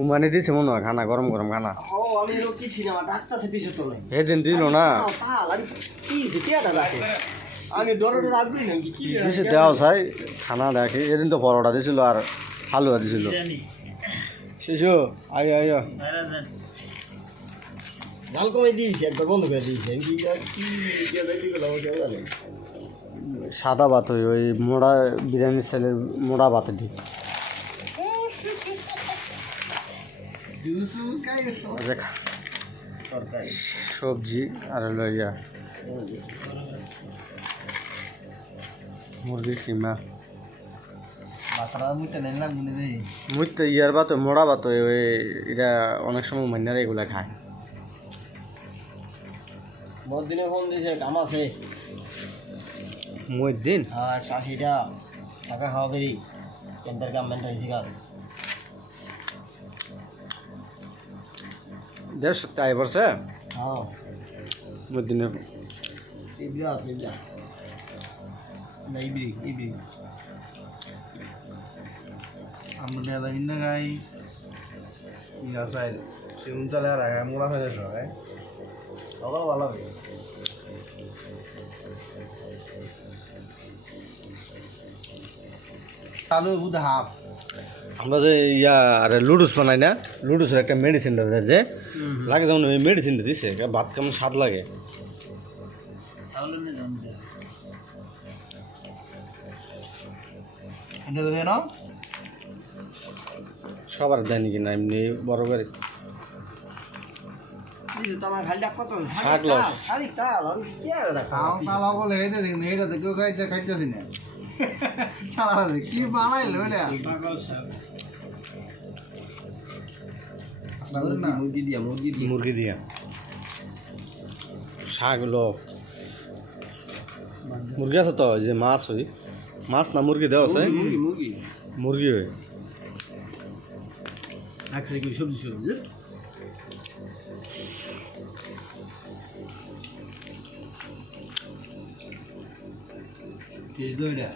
উমানি দিছে মনে হয় খানা গরম গরম খানা ও আমি এলো কি সিনেমা ডাকতাছে পিছে তোলে এদিন দিল না তাল আমি কি সিটিয়াটা রাখে আমি ডরে ডরে রাখবি না কি দিছে দেওয়া চাই খানা দেখি এদিন তো পরোটা দিছিল আর হালুয়া দিছিল শিশু আয় আয় জাল কমে দিয়েছি একবার বন্ধ করে দিয়েছি আমি কি দেখি গেল আমাকে জানে সাদা ভাত ওই মোড়া বিরিয়ানির সেলের মোড়া ভাত দি জুস খাই তো তরকারি সবজি আর হলো ইয়া মুরগির কিমা বাতারা মুইটা নেন না গুনে দেই মুই তো ইয়ার ভাত মোড়া ভাত ওই এটা অনেক সময় মান্যারা এগুলা খায় বহুত দিনে ফোন দিছে কাম আছে মই দিন 180টা টাকা খাওয়া বেরি সেন্টার গভর্নমেন্ট হয়েছে কাজ দেশ তাই পড়ছে হ্যাঁ মই দিনে ইবরা আছে ইবরা না ইবরি আমরা দাবি না গাই ইয়া সাইড সেগুন চালে আর আগে মোড়া হয়ে যাস গাই আবার ভালো হবে চালু বুধ হাফ আমরা যে ইয়া আরে লুডুস বানাই না লুডুসের একটা মেডিসিন যে লাগে যেমন ওই মেডিসিনটা দিছে ভাত কেমন স্বাদ লাগে সাউলনে জানতে এটা দেয় না সবার দেয় নাকি না এমনি বড় করে এই তো আমার খালি কত শাক লস। শাড়ি কাল আমি কি আর তাও তাও বলে এই দেখি এটা দেখো খাইতে খাইতেছি না সারা কি বানাইলো এটা না মুরগি দিয়া মুরগি দিয়া শাক হলো মুরগি আছে তো যে মাছ হই মাছ না মুরগি দেওয়া আছে মুরগি মুরগি হয় আখরে কি সবজি কেস দইটা